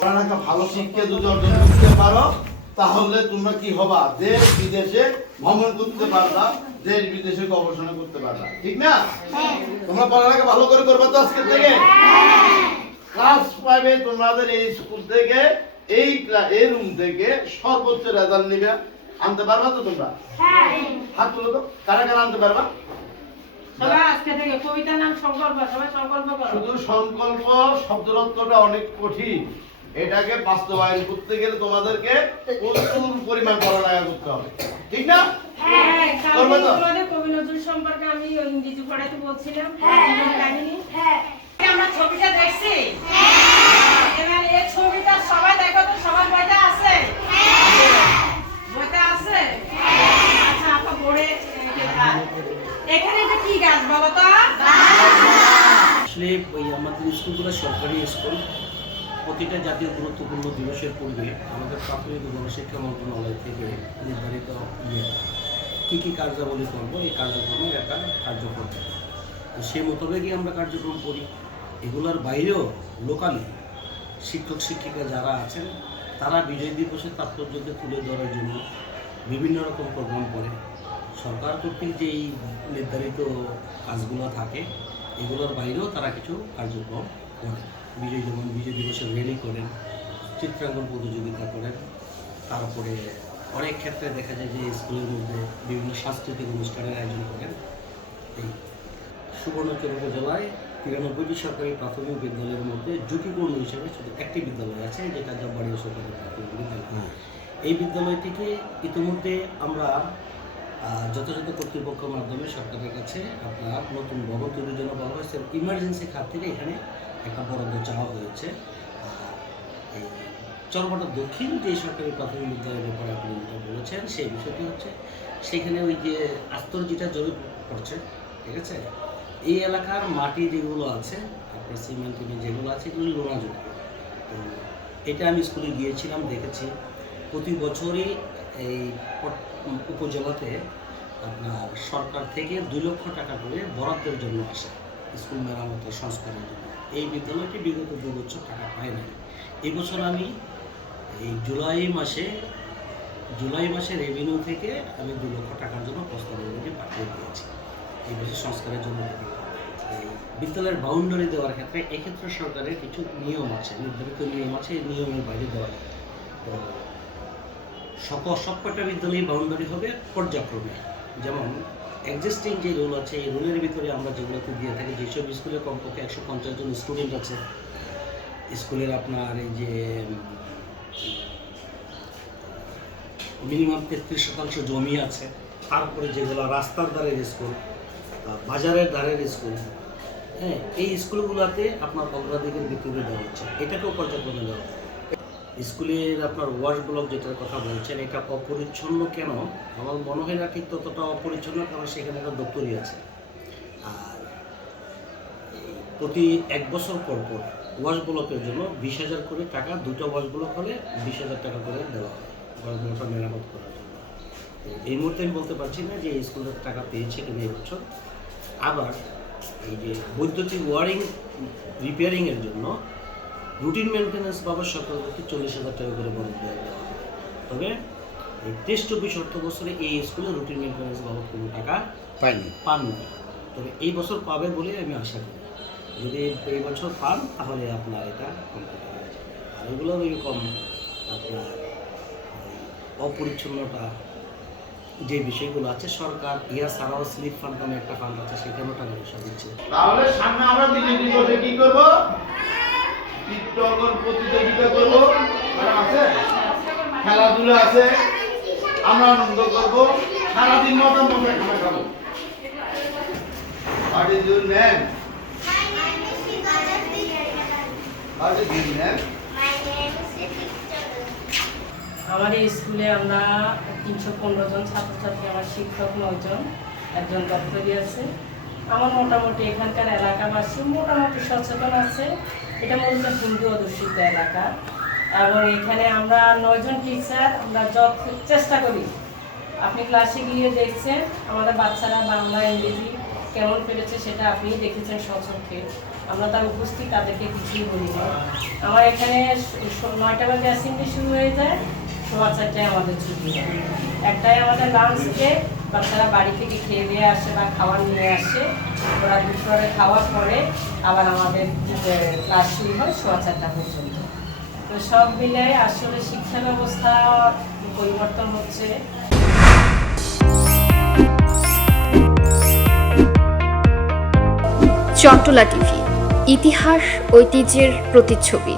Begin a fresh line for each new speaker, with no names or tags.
পড়ালেখা ভালো শিক্ষা যদি অর্জন করতে পারো তাহলে তোমরা কি হবা? দেশ বিদেশে ভ্রমণ করতে পারবা দেশ বিদেশে গবেষণা করতে পারবা। ঠিক না? তোমরা পড়ালেখা ভালো করে করবা তো আজকের থেকে? ক্লাস ফাইভে তোমাদের এই স্কুল থেকে এই এই রুম থেকে সর্বোচ্চ রেজাল্ট নিবে। আনতে পারবা তো তোমরা? হাত তুলো তো। কারা কারা আনতে পারবা?
আজকে থেকে কবিতার নাম সংকল্প সবাই সংকল্প করো।
শুধু সংকল্প শব্দের অর্থটা অনেক কঠিন। এটাকে বাস্তবায়ন করতে গেলে তোমাদেরকে প্রচুর পরিমাণ পড়ালেখা করতে হবে। ঠিক না?
হ্যাঁ
করবে
কালকে
তো?
তোমাদের কবি নজরুল সম্পর্কে আমি ইংরেজি পড়াতে বলছিলাম জীবন কাহিনী। আমরা ছবিটা দেখছি? এবার এই ছবিটা সবাই দেখো তো সবার বইটা আছে? বইটা আছে? আচ্ছা আপা পড়ে এখানে এটা কি গাছ বলো তো?
আসলে ওই আমাদের স্কুলগুলো সরকারি স্কুল প্রতিটা জাতীয় গুরুত্বপূর্ণ দিবসের পূর্বে আমাদের প্রাথমিক গণশিক্ষা মন্ত্রণালয় থেকে নির্ধারিত ইয়ে কী কী কার্যাবলী করব, এই কার্যক্রমের একটা কার্যক্রম। তো সে মোতাবেকই আমরা কার্যক্রম করি এগুলোর বাইরেও লোকালি শিক্ষক, শিক্ষিকা যারা আছেন, তারা বিজয় দিবসের তাৎপর্যকে তুলে ধরার জন্য বিভিন্ন রকম প্রোগ্রাম করে সরকার কর্তৃক যেই নির্ধারিত কাজগুলো থাকে, এগুলোর বাইরেও তারা কিছু কার্যক্রম করে বিজয় যেমন বিজয় দিবসের র্যালি করেন চিত্রাঙ্কন প্রতিযোগিতা করেন তারপরে অনেক ক্ষেত্রে দেখা যায় যে স্কুলের মধ্যে বিভিন্ন সাংস্কৃতিক অনুষ্ঠানের আয়োজন করেন। এই সুবর্ণচর উপজেলায় তিরানব্বইটি সরকারি প্রাথমিক বিদ্যালয়ের মধ্যে ঝুঁকিপূর্ণ হিসেবে শুধু একটি বিদ্যালয় আছে যেটা জব্বাড়ি সরকারি প্রাথমিক বিদ্যালয়। এই বিদ্যালয়টিকে ইতিমধ্যে আমরা যথাযথ কর্তৃপক্ষের মাধ্যমে সরকারের কাছে আপনার নতুন ভবন তৈরির জন্য বলা হয়েছে ইমার্জেন্সি খাত থেকে এখানে একটা বরাদ্দ চাওয়া হয়েছে আর এই চরবাটা দক্ষিণ যে সরকারি প্রাথমিক বিদ্যালয়ের ব্যাপারে আপনি যেটা বলেছেন সেই বিষয়টি হচ্ছে সেখানে ওই যে আস্তর্জিটা জরিপ করছে ঠিক আছে? এই এলাকার মাটি যেগুলো আছে, আপনার সিমেন্ট যেগুলো আছে, এগুলো লোনাযুক্ত তো এটা আমি স্কুলে গিয়েছিলাম, দেখেছি। প্রতি বছরই এই উপজেলাতে আপনার সরকার থেকে দুই লক্ষ টাকা করে বরাদ্দের জন্য আসে। স্কুল মেরামতের সংস্কারের জন্য। এই বিদ্যালয়টি বিগত দু বছর টাকা পায় নাই। এই বছর আমি এই জুলাই মাসে জুলাই মাসে রেভিনিউ থেকে আমি দু লক্ষ টাকার জন্য প্রস্তাব অলরেডি পাঠিয়ে দিয়েছি। এই বছর সংস্কারের জন্য এই বিদ্যালয়ের বাউন্ডারি দেওয়ার ক্ষেত্রে এক্ষেত্রে সরকারের কিছু নিয়ম আছে, নির্ধারিত নিয়ম আছে, এই নিয়মের বাইরে দেওয়া যায়। তো সকল সবকটা বিদ্যালয়ে বাউন্ডারি হবে পর্যায়ক্রমে। যেমন এক্সিস্টিং যে রুল আছে, এই রুলের ভিতরে আমরা যেগুলোকে দিয়ে থাকি, যেসব স্কুলে কমপক্ষে একশো পঞ্চাশ জন স্টুডেন্ট আছে স্কুলের আপনার এই যে মিনিমাম তেত্রিশ শতাংশ জমি আছে, তারপরে যেগুলো রাস্তার ধারের স্কুল বাজারের ধারের স্কুল হ্যাঁ এই স্কুলগুলোতে আপনার অগ্রাধিকার ভিত্তিতে দেওয়া হচ্ছে। এটাকেও পর্যায়ক্রমে দেওয়া হচ্ছে। স্কুলের আপনার ওয়াশ ব্লক যেটার কথা বলছেন, এটা অপরিচ্ছন্ন কেন? আমার মনে হয় না ঠিক ততটা অপরিচ্ছন্ন, কারণ সেখানে একটা দপ্তরই আছে। আর প্রতি এক বছর পর পর ওয়াশ ব্লকের জন্য বিশ হাজার করে টাকা, দুটো ওয়াশ ব্লক হলে বিশ হাজার টাকা করে দেওয়া হয় ওয়াশ ব্লকটা মেরামত করার জন্য। এই মুহূর্তে আমি বলতে পারছি না যে স্কুলের টাকা পেয়েছে কিনা এই বছর। আবার এই যে বৈদ্যুতিক ওয়ারিং, রিপেয়ারিংয়ের জন্য রুটিন মেনটেন্যান্স পাবার সরকারকে চল্লিশ হাজার টাকা করে বরাদ্দ দেওয়া হবে। তবে এই তেইশ চব্বিশ অর্থ বছরে এই স্কুলে রুটিন মেনটেন্যান্স বাবদ কোনো টাকা
পাইনি।
পান না তবে এই বছর পাবে বলে আমি আশা করি। যদি এই বছর পান তাহলে আপনার এটা কমপ্লিট হয়ে যাবে। আর এগুলো এরকম আপনার অপরিচ্ছন্নতা যে বিষয়গুলো আছে সরকার ইয়া ছাড়াও স্লিপ ফান্ড নামে একটা ফান্ড আছে সেখানেও টাকা পয়সা দিচ্ছে।
তাহলে সামনে আমরা দিবসে কি করব? চিত্রাঙ্কন প্রতিযোগিতা করব। আর আছে? খেলাধুলা আছে। আমরা আনন্দ করব। সারাদিন মতন আমরা খানা খাব। What is your name? What is your name?
আমার স্কুলে আমরা তিনশো পনেরো জন ছাত্রছাত্রী, আমার শিক্ষক নয়জন, একজন দপ্তরি আছে। আমার মোটামুটি এখানকার এলাকাবাসী মোটামুটি সচেতন আছে। এটা মূলত হিন্দু অধ্যুষিত এলাকা। এবং এখানে আমরা নয়জন টিচার আমরা যত চেষ্টা করি, আপনি ক্লাসে গিয়ে দেখছেন, আমাদের বাচ্চারা বাংলা, ইংরেজি কেমন পেরেছে সেটা আপনি দেখেছেন সচক্ষে আমরা তার উপস্থিত তাদেরকে কিছুই বলি না আমার এখানে নয়টা বাজে অ্যাসেম্বলি শুরু হয়ে যায়। সোয়া চারটায় আমাদের ছুটি। হয় একটাই আমাদের লাঞ্চ ব্রেক বাচ্চারা বাড়ি থেকে খেয়ে দিয়ে আসে বা খাবার নিয়ে আসে। ওরা দুপুরে খাওয়ার পরে আবার আমাদের ক্লাস শুরু হয় সোয়া চারটা পর্যন্ত। তো সব মিলে আসলে শিক্ষা ব্যবস্থা পরিবর্তন হচ্ছে।
চট্টলা টিভি, ইতিহাস, ঐতিহ্যের প্রতিচ্ছবি।